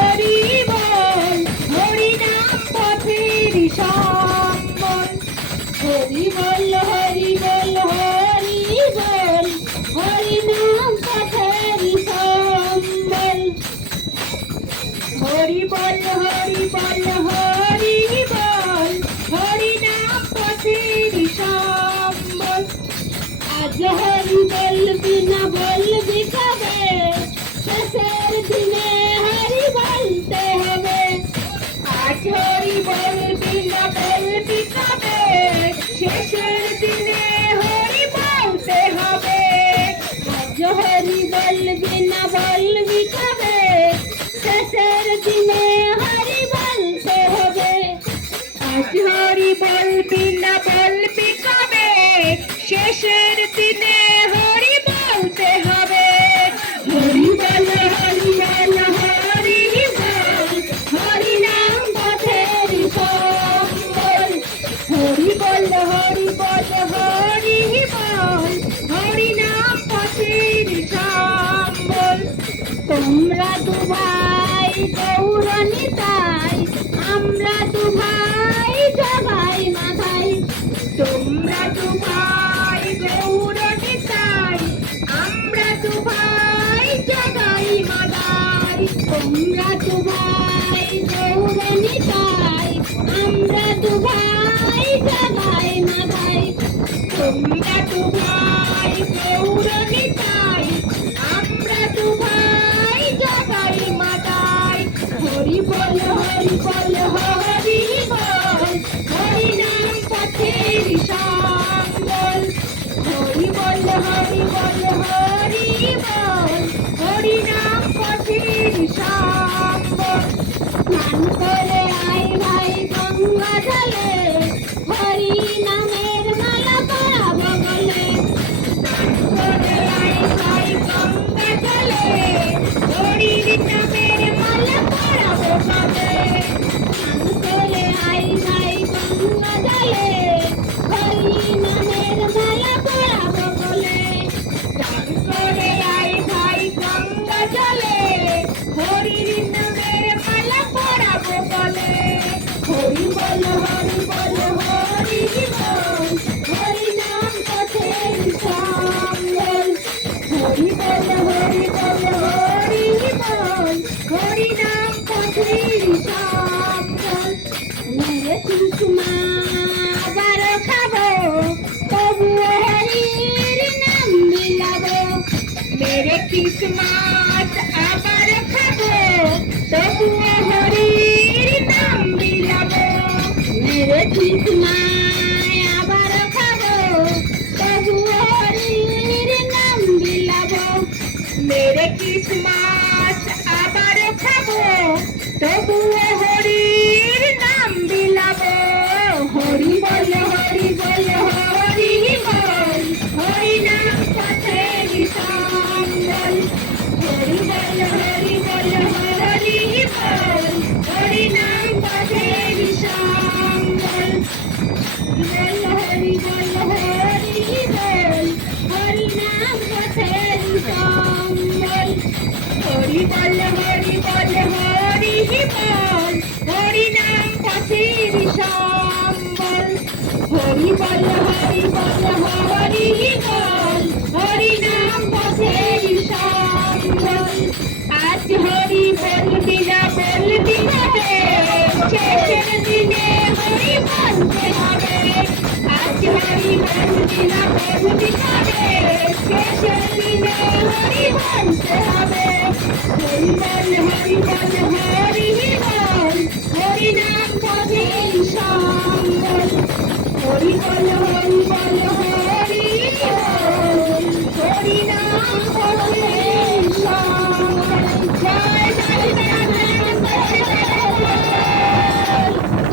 হরি বল, হরি নাম পথের সম্বল। হরি বল, হরি বল, হরি বল, হরি নাম পথের সম্বল। হরি বল, হরি বল, হরি বল, হরি নাম পথের সম্বল। আজ হরি বলবি না বলবি কবে, শেষের দিনে হরি বলতে হবে। আজ হরি বলবি না বলবি কবে, শেষের দিনে হরি বলতে হবে। আজ হরি বলবি না বলবি কবে, শেষের দিনে হরি বলতে হবে। আজ হরি বলবি না বলবি কবে, শেষের দিনে হরি বলতে হবে। হরি বল, হরি বল, হরি বল, হরি নাম পথের সম্বল। হরি বল, হরি বল, হরি বল, হরি নাম পথের সম্বল। তোমরা দুভাই গৌর নিতাই, আমরা দুভাই জগাই মাথাই। তোমরা দুভাই গৌর নিতাই, আমরা দুভাই জগাই মাথাই। তোমরা দুভাই গৌর নিতাই, আমরা দুভাই জগাই মাথাই। তোমরা দুভাই গৌর নিতাই, আমরা দুভাই জগাই মাথায়। হরি বল, হরি বল, হরি বল, হরি নাম পথের সম্বল। হরি বল, হরি বল, হরি বল, হরি নাম পথের সম্বল। স্নান করে আয় ভাই গঙ্গা জলে, হরি নামের মালা পরাবো গলে। স্নান করে আয় ভাই গঙ্গা জলে, হরির নামের মালা পরাবো গলে। স্নান করে আয় ভাই গঙ্গা জলে, হরি নামের মালা পরাবো গলে। স্নান করে আয় ভাই গঙ্গা জলে, হরির নামের মালা পরাবো গলে। হরি বল, হরি বল, হরি বল, হরি নাম পথের সম্বল। হরি বল, হরি বল, হরি বল, হরি নাম পথের সম্বল। মেরে কৃষ্ণা আবার খাবো, তবুও হরির নাম বিলাবো। মেরে কিসমত আবার খাবো, তবুও হরির নাম বিলাবো। মেরে কিসমত আবার খাবো, তবুও হরির নাম বিলাবো। মেরে কিসমত আবার খাবো, তবুও হরির নাম বিলাবো। হরি বল, হরি বল, হরি বল, হরি নাম পথের সম্বল। হরি বল, হরি বল, হরি বল, হরি নাম পথের সম্বল। হরি বল, হরি বল, হরি নাম পথের সম্বল। হরি বল, হরি বল, হরি বল, হরি নাম পথের সম্বল। হরি বল, হরি বল, হরি বল, হরি নাম পথের সম্বল। আজ হরি বলবি না বলবি হবে, শেষের দিনে হরি বলতে হবে। আজ হরি বলবি না বলবি হবে, শেষের দিনে হরি বলতে হবে। হরি বল, হরি বল, হরি বল, হরি নাম পথের সম্বল। হরি বল, হরি বল, হরি বল, হরি নাম পথের